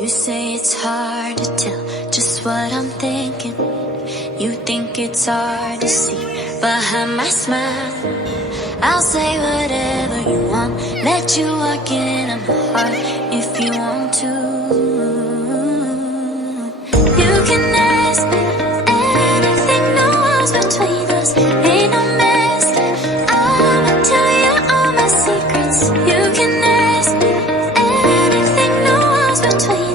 You say it's hard to tell just what I'm thinking. You think it's hard to see behind my smile. I'll say whatever you want, let you walk into my heart if you want to. You can ask me anything, no walls between us, ain't no mask. I'ma tell you all my secrets. You can ask me anything, no walls between